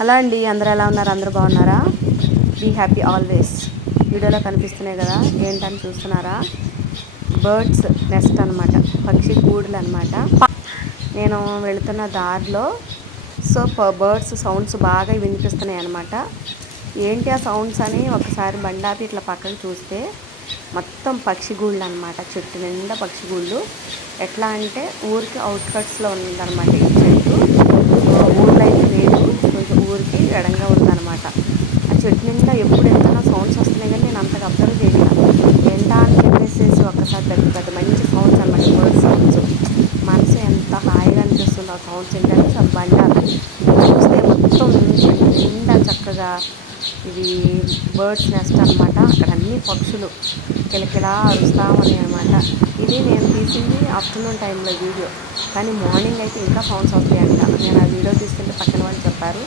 Hello అండి, అందరూ ఎలా ఉన్నారు? అందరూ బాగున్నారా? Be happy always. వీడియోలో కనిపిస్తున్నాయి కదా, ఏంటని చూస్తున్నారా? బర్డ్స్ నెస్ట్ అనమాట, పక్షి గూడులు అనమాట. నేను వెళుతున్న దారిలో బర్డ్స్ సౌండ్స్ బాగా వినిపిస్తున్నాయి అనమాట. ఏంటి ఆ సౌండ్స్ అని ఒకసారి బండాపి ఇట్లా పక్కకు చూస్తే మొత్తం పక్షి గూళ్ళు అనమాట. చెట్టు నిండా పక్షి గూళ్ళు. ఎట్లా అంటే ఊరికి అవుట్కట్స్లో ఉందన్నమాట ఈ చెట్టు. ఊళ్ళో అయితే లేదు, కొంచెం ఊరికి ఎడంగా ఉందన్నమాట. ఆ చెట్టు నిండా ఎప్పుడు ఎంతైనా సౌండ్స్ వస్తున్నాయి, కానీ నేను అంతగా అబ్జర్వ్ చేయలేదు. ఏంటా అని చెప్పేసి ఒక్కసారి పెద్ద పెద్ద మంచి సౌండ్స్ అనమాట, బర్డ్ సౌండ్స్. మనసు ఎంత హాయిగా అనిపిస్తుంది ఆ సౌండ్స్ ఏంటంటే. చాలా బండాలి చూస్తే మొత్తం చెట్టు నిండా చక్కగా ఇది బర్డ్స్ నెస్ట్ అనమాట. అక్కడ అన్ని పక్షులు కిలకిలా అరుస్తూ ఉన్నాయి అనమాట. ఇది నేను తీసింది ఆఫ్టర్నూన్ టైంలో వీడియో, కానీ మార్నింగ్ అయితే ఇంకా సౌండ్స్ వస్తాయంట. నేను ఆ వీడియో తీసుకుంటే పక్కన వాళ్ళు చెప్పారు,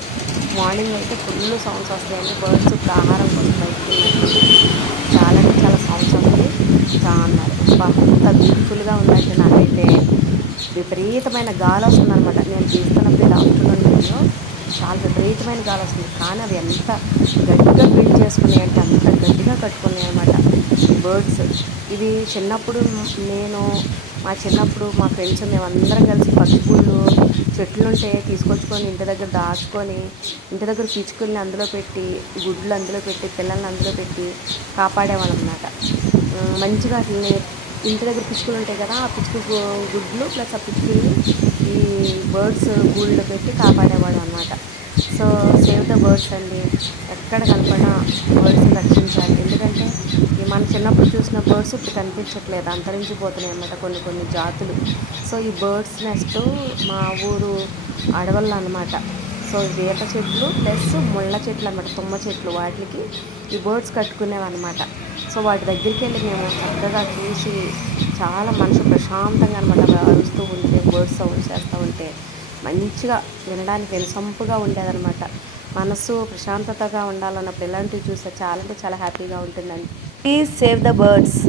మార్నింగ్ అయితే ఫుల్ సౌండ్స్ వస్తాయండి. బర్డ్స్ ఇప్పుడు ఆహారం కోసం బయటకు చాలా అంటే చాలా సౌండ్స్ వస్తాయి అన్నారు. అంత బ్యూటిఫుల్గా ఉందంటే నాకైతే విపరీతమైన గాలి వస్తుంది అనమాట. నేను తీస్తున్నప్పుడు ఇది ఆఫ్టర్నూన్ వీడియో. చాలా విపరీతమైన గాలి వస్తుంది, కానీ అవి ఎంత గట్టిగా బిల్డ్ చేసుకున్నాయి అంటే అంత గట్టిగా కట్టుకున్నాయి అనమాట ఈ బర్డ్స్. ఇవి చిన్నప్పుడు మా చిన్నప్పుడు మా ఫ్రెండ్స్ మేమందరం కలిసి పక్షులు చెట్లుంటే తీసుకొచ్చుకొని ఇంటి దగ్గర దాచుకొని, ఇంటి దగ్గర పిచ్చుకుల్ని అందులో పెట్టి, గుడ్లు అందులో పెట్టి, పిల్లల్ని అందులో పెట్టి కాపాడేవాళ్ళం అన్నమాట. మంచిగా అట్లని ఇంటి దగ్గర పిచ్చుకలు ఉంటాయి కదా, ఆ పిచ్చుకు గుడ్లు ప్లస్ ఆ పిచ్చుకల్ని ఈ బర్డ్స్ గూళ్ళలో పెట్టి కాపాడేవాడు అనమాట. సో సేవ్ ద బర్డ్స్ అండి, ఎక్కడ కనపడినా బర్డ్స్ని రక్షించాలి. ఎందుకంటే మన చిన్నప్పుడు చూసిన బర్డ్స్ ఇప్పుడు కనిపించట్లేదు, అంతరించిపోతున్నాయి అన్నమాట కొన్ని కొన్ని జాతులు. సో ఈ బర్డ్స్ నెస్ట్ మా ఊరు అడవుల్లో అనమాట. సో వేప చెట్లు ప్లస్ ముళ్ళ చెట్లు అనమాట, తుమ్మ చెట్లు, వాటికి ఈ బర్డ్స్ కట్టుకునేవి అనమాట. సో వాటి దగ్గరికి వెళ్ళి మేము చక్కగా చూసి చాలా మనసు ప్రశాంతంగా అనమాట. అరుస్తూ ఉంటే బర్డ్స్ సౌండ్స్ చేస్తూ ఉంటే మంచిగా వినడానికి వినసొంపుగా ఉండేదన్నమాట. మనసు ప్రశాంతతగా ఉండాలన్నప్పుడు ఇలాంటివి చూస్తే చాలా అంటే చాలా హ్యాపీగా ఉంటుందండి. Please save the birds.